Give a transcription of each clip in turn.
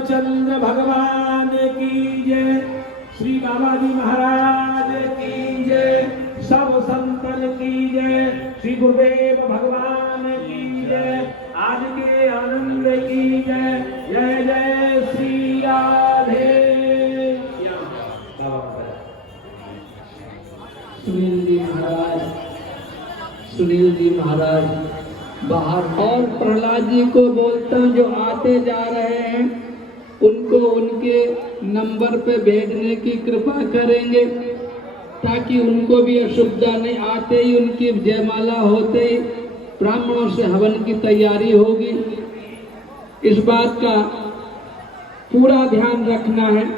चंद्र भगवान की जय, श्री बाबाजी महाराज की जय, सब संतन की जय, श्री गुरुदेव भगवान की जय, आज के आनंद की जय, जय जय श्री राधे। सुनील जी महाराज बाहर, और प्रहलाद जी को बोलता हूँ जो आते जा रहे हैं उनको उनके नंबर पे भेजने की कृपा करेंगे ताकि उनको भी असुविधा नहीं। आते ही उनकी जयमाला होते ही ब्राह्मणों से हवन की तैयारी होगी, इस बात का पूरा ध्यान रखना है।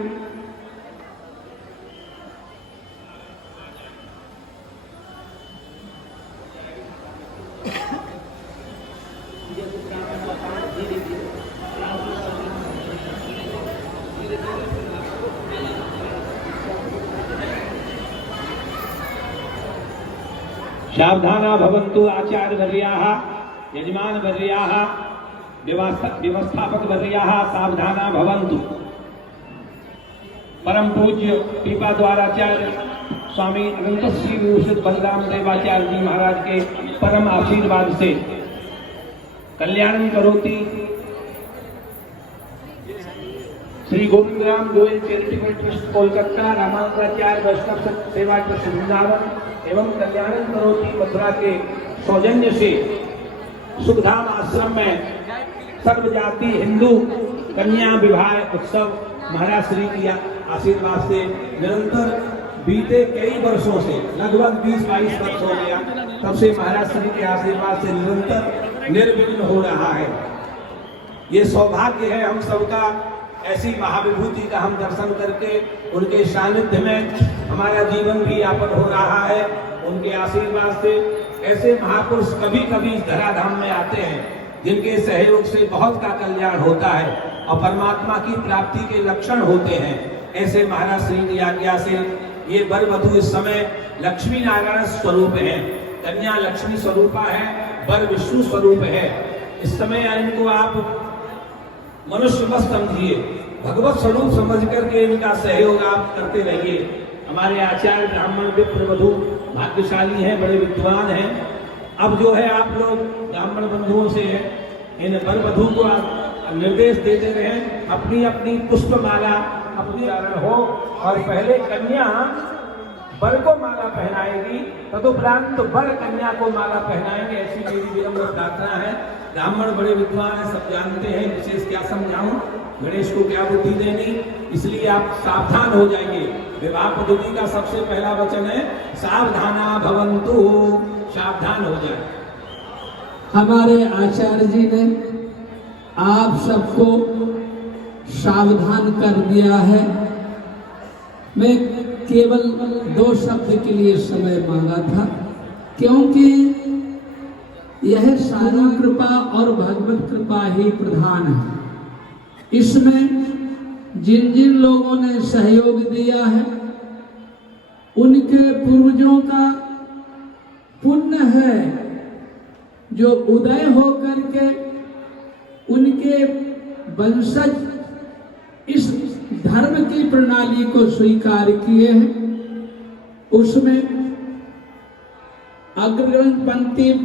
सावधाना भवन्तु आचार्य वर्याः, यजमान वर्याः, व्यवस्थापक वर्याः सावधाना भवन्तु। परम पूज्य पीपा द्वाराचार्य स्वामी अनंत श्री विभूषित बलराम देवाचार्य जी महाराज के परम आशीर्वाद से कल्याणम करोति श्री गोविंदराम गोयल चैरिटेबल ट्रस्ट कोलकाता, रामानुजाचार्य वैष्णव सेवा ट्रस्ट वृंदावन एवं कल्याणम करोति मथुरा के सौजन्य से सुखधाम आश्रम में सर्व जाति हिंदू कन्या विवाह उत्सव महाराज श्री की आशीर्वाद से निरंतर बीते कई वर्षों से लगभग 20-22 वर्ष हो गया, तब से महाराज श्री के आशीर्वाद से निरंतर निर्विघ्न हो रहा है। ये सौभाग्य है हम सबका, ऐसी महाविभूति का हम दर्शन करके उनके सानिध्य में हमारा जीवन भी यापन हो रहा है। उनके आशीर्वाद से ऐसे महापुरुष कभी कभी धराधाम में आते हैं जिनके सहयोग से बहुत का कल्याण होता है और परमात्मा की प्राप्ति के लक्षण होते हैं। ऐसे महाराज श्री की आज्ञा से ये वर वधू इस समय लक्ष्मी नारायण स्वरूप है, कन्या लक्ष्मी स्वरूपा है, वर विष्णु स्वरूप है। इस समय इनको आप मनुष्य मत समझिए, भगवत स्वरूप समझ करके इनका सहयोग आप करते रहिए। हमारे आचार्य ब्राह्मण विप्र वधू भाग्यशाली हैं, बड़े विद्वान हैं। अब जो है आप लोग ब्राह्मण बंधुओं से इन वर वधू को आप निर्देश देते रहे, अपनी अपनी पुष्पमाला अपनी धारण हो और पहले कन्या वर को माला पहनाएगी, तदुपरांत वर कन्या को माला पहनाएंगे, ऐसी मेरी विनम्र प्रार्थना है। ब्राह्मण बड़े विद्वान हैं, सब जानते हैं, विशेष क्या समझाऊं, गणेश को क्या बुद्धि देनी, इसलिए आप सावधान हो जाएंगे। विवाह पद्धति का सबसे पहला वचन है सावधाना भवन्तु, सावधान हो जाए। हमारे आचार्य जी ने आप सबको सावधान कर दिया है। मैं केवल 2 शब्द के लिए समय मांगा था, क्योंकि यह सारी कृपा और भगवत कृपा ही प्रधान है। इसमें जिन जिन लोगों ने सहयोग दिया है उनके पूर्वजों का पुण्य है जो उदय होकर के उनके वंशज इस धर्म की प्रणाली को स्वीकार किए हैं। उसमें अग्रग्रंथ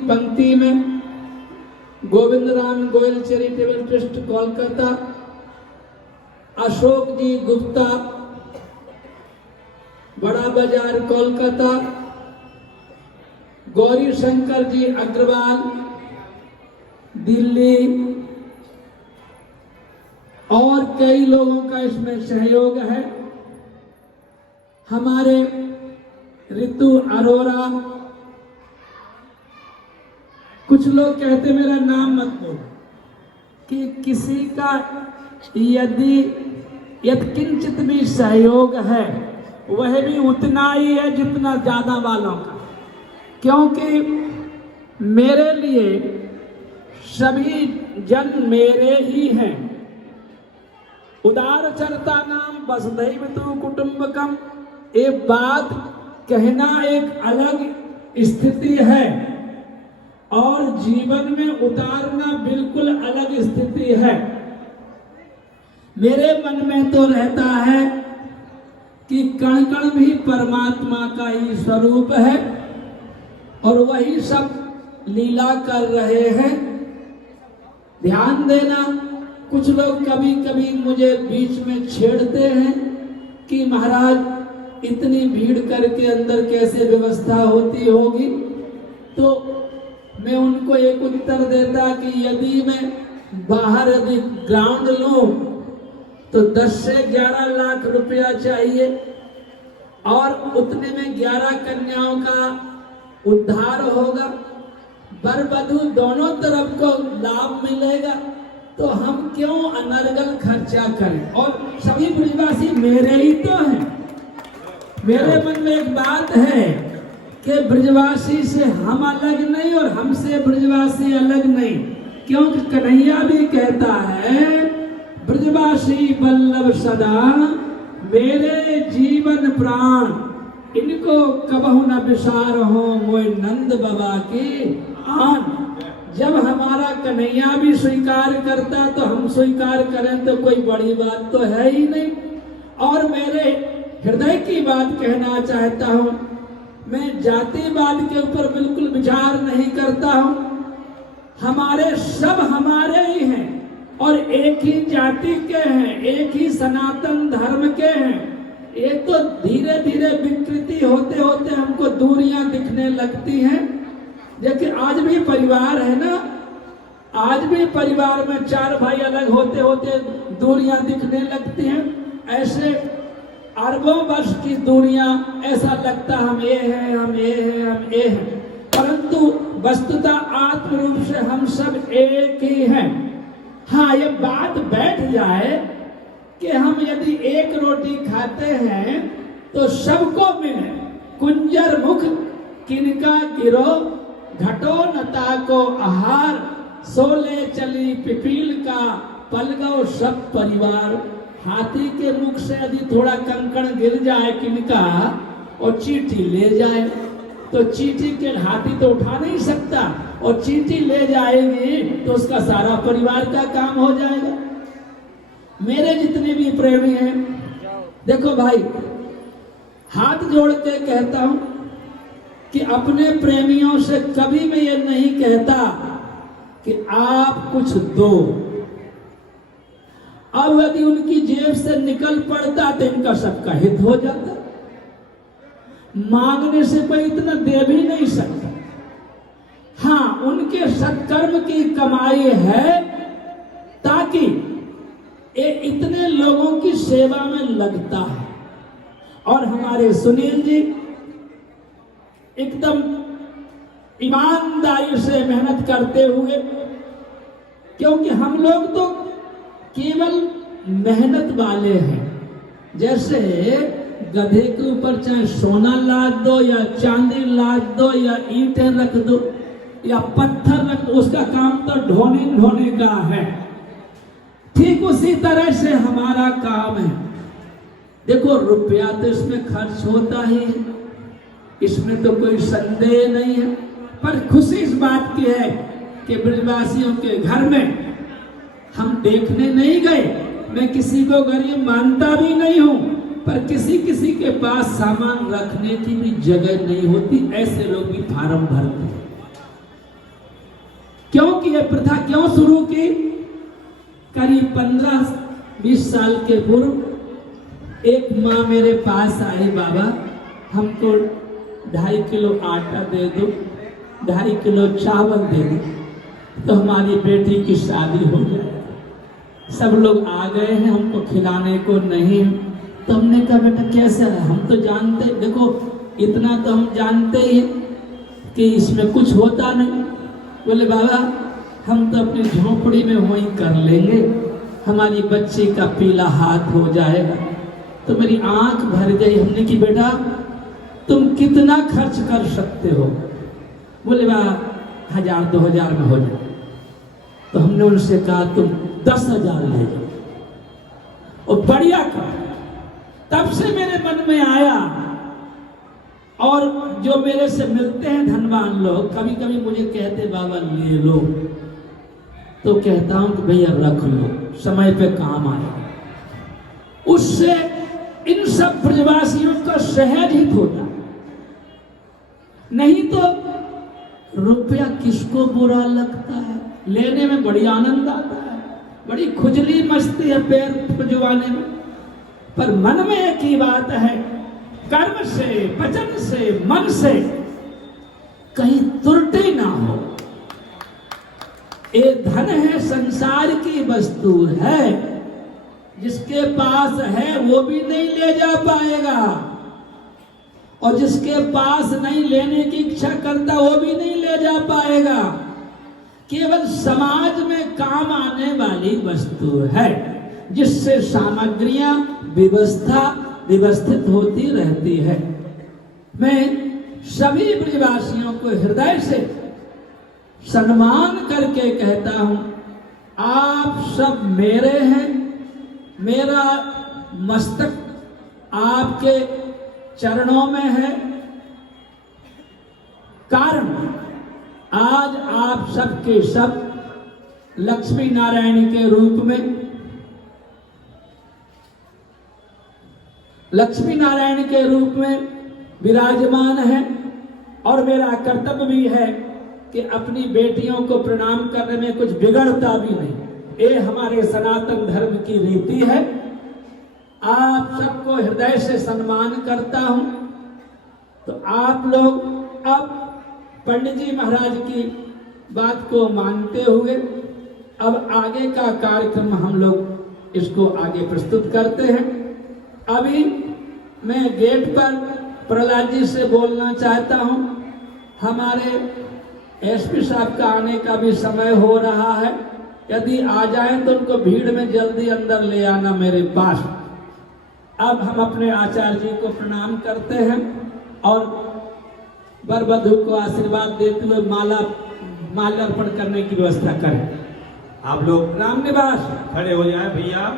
पंक्ति में गोविंद राम गोयल चैरिटेबल ट्रस्ट कोलकाता, अशोक जी गुप्ता बड़ा बाजार कोलकाता, गौरी शंकर जी अग्रवाल दिल्ली और कई लोगों का इसमें सहयोग है। हमारे ऋतु अरोरा, कुछ लोग कहते मेरा नाम मत बोलो, कि किसी का यदि यत्किंचित भी सहयोग है वह भी उतना ही है जितना ज्यादा वालों का, क्योंकि मेरे लिए सभी जन मेरे ही हैं। उदार चरता नाम वसुधैव कुटुंबकम, एक बात कहना एक अलग स्थिति है और जीवन में उतारना बिल्कुल अलग स्थिति है। मेरे मन में तो रहता है कि कण कण भी परमात्मा का ही स्वरूप है और वही सब लीला कर रहे हैं। ध्यान देना, कुछ लोग कभी कभी मुझे बीच में छेड़ते हैं कि महाराज इतनी भीड़ करके अंदर कैसे व्यवस्था होती होगी, तो मैं उनको एक उत्तर देता कि यदि मैं बाहर यदि ग्राउंड लूं तो 10 से 11 लाख रुपया चाहिए और उतने में 11 कन्याओं का उद्धार होगा, वर वधू दोनों तरफ को लाभ मिलेगा, तो हम क्यों अनर्गल खर्चा करें। और सभी ब्रजवासी मेरे ही तो हैं। मेरे मन में एक बात है कि ब्रजवासी से हम अलग नहीं और हमसे ब्रजवासी अलग नहीं, क्योंकि कन्हैया भी कहता है ब्रजवासी वल्लभ सदा मेरे जीवन प्राण, इनको कबहु न विसार हो मोय नंद बाबा की आन। जब हमारा कन्हैया भी स्वीकार करता तो हम स्वीकार करें तो कोई बड़ी बात तो है ही नहीं। और मेरे हृदय की बात कहना चाहता हूं, मैं जातिवाद के ऊपर बिल्कुल विचार नहीं करता हूं। हमारे सब हमारे ही हैं और एक ही जाति के हैं, एक ही सनातन धर्म के हैं। ये तो धीरे धीरे विकृति होते होते हमको दूरियां दिखने लगती हैं। देखिए आज भी परिवार है ना, आज भी परिवार में 4 भाई अलग होते होते दूरियां दिखने लगती हैं। ऐसे अरबों वर्ष की दूरियां, ऐसा लगता हम ये हैं, हम ये हैं, हम ये हैं, परंतु वस्तुतः आत्म रूप से हम सब एक ही हैं। हाँ, ये बात बैठ जाए कि हम यदि एक रोटी खाते हैं तो सबको मिले। कुंजर मुख किनका गिरो, घटो नता को आहार, सोले चली पिपील का पलगो सब परिवार। हाथी के मुख से यदि थोड़ा कंकड़ गिर जाए किनका और चींटी ले जाए तो चींटी के हाथी तो उठा नहीं सकता, और चींटी ले जाएगी तो उसका सारा परिवार का काम हो जाएगा। मेरे जितने भी प्रेमी हैं, देखो भाई, हाथ जोड़ के कहता हूं कि अपने प्रेमियों से कभी मैं ये नहीं कहता कि आप कुछ दो। अब यदि उनकी जेब से निकल पड़ता तो इनका सबका हित हो जाता। मांगने से कोई इतना दे भी नहीं सकता। हाँ, उनके सत्कर्म की कमाई है ताकि ये इतने लोगों की सेवा में लगता है। और हमारे सुनील जी एकदम ईमानदारी से मेहनत करते हुए, क्योंकि हम लोग तो केवल मेहनत वाले हैं। जैसे गधे के ऊपर चाहे सोना लाद दो या चांदी लाद दो या ईंटें रख दो या पत्थर रख दो, उसका काम तो ढोने का है। ठीक उसी तरह से हमारा काम है। देखो रुपया तो इसमें खर्च होता ही है, इसमें तो कोई संदेह नहीं है। पर खुशी इस बात की है कि ब्रजवासियों के घर में हम देखने नहीं गए। मैं किसी को गरीब मानता भी नहीं हूं, पर किसी किसी के पास सामान रखने की भी जगह नहीं होती, ऐसे लोग भी फार्म भरते हैं। क्योंकि यह प्रथा क्यों शुरू की? करीब 15-20 साल के पूर्व एक माँ मेरे पास आई, बाबा हमको 2.5 किलो आटा दे दो, 2.5 किलो चावल दे दो, तो हमारी बेटी की शादी हो जाए। सब लोग आ गए हैं, हमको खिलाने को नहीं। तो हमने कहा बेटा कैसे है? हम तो जानते, देखो इतना तो हम जानते ही कि इसमें कुछ होता नहीं। बोले बाबा हम तो अपनी झोपड़ी में वही कर लेंगे, हमारी बच्ची का पीला हाथ हो जाएगा। तो मेरी आंख भर गई। हमने कि बेटा तुम कितना खर्च कर सकते हो? बोले बाबा 1000-2000 में हो जाए। तो हमने उनसे कहा तुम 10,000 ले जाओ और बढ़िया कहा। तब से मेरे मन में आया, और जो मेरे से मिलते हैं धनवान लोग कभी कभी मुझे कहते बाबा ले लो, तो कहता हूं कि भैया रख लो, समय पे काम आएगा। उससे इन सब ब्रजवासियों का सहज हित होता। नहीं तो रुपया किसको बुरा लगता है? लेने में बड़ी आनंद आता है, बड़ी खुजली मस्ती है पैर खुजवाने में। पर मन में एक ही बात है, कर्म से, वचन से, मन से कहीं त्रुटि ना हो। ये धन है, संसार की वस्तु है, जिसके पास है वो भी नहीं ले जा पाएगा, और जिसके पास नहीं लेने की इच्छा करता वो भी नहीं ले जा पाएगा। केवल समाज में काम आने वाली वस्तु है, जिससे सामग्रियां व्यवस्थित होती रहती है। मैं सभी ब्रजवासियों को हृदय से सम्मान करके कहता हूं, आप सब मेरे हैं, मेरा मस्तक आपके चरणों में है। कारण आज आप सबके सब लक्ष्मी नारायण के रूप में, लक्ष्मी नारायण के रूप में विराजमान है, और मेरा कर्तव्य भी है कि अपनी बेटियों को प्रणाम करने में कुछ बिगड़ता भी नहीं। ये हमारे सनातन धर्म की रीति है। आप सबको हृदय से सम्मान करता हूं। तो आप लोग अब पंडित जी महाराज की बात को मानते हुए अब आगे का कार्यक्रम हम लोग इसको आगे प्रस्तुत करते हैं। अभी मैं गेट पर प्रहलाद जी से बोलना चाहता हूं। हमारे एसपी साहब का आने का भी समय हो रहा है। यदि आ जाएं तो उनको भीड़ में जल्दी अंदर ले आना मेरे पास। अब हम अपने आचार्य जी को प्रणाम करते हैं और वर वधू को आशीर्वाद देते हुए माल्यार्पण करने की व्यवस्था करें। आप लोग राम निवास खड़े हो जाएं भैया।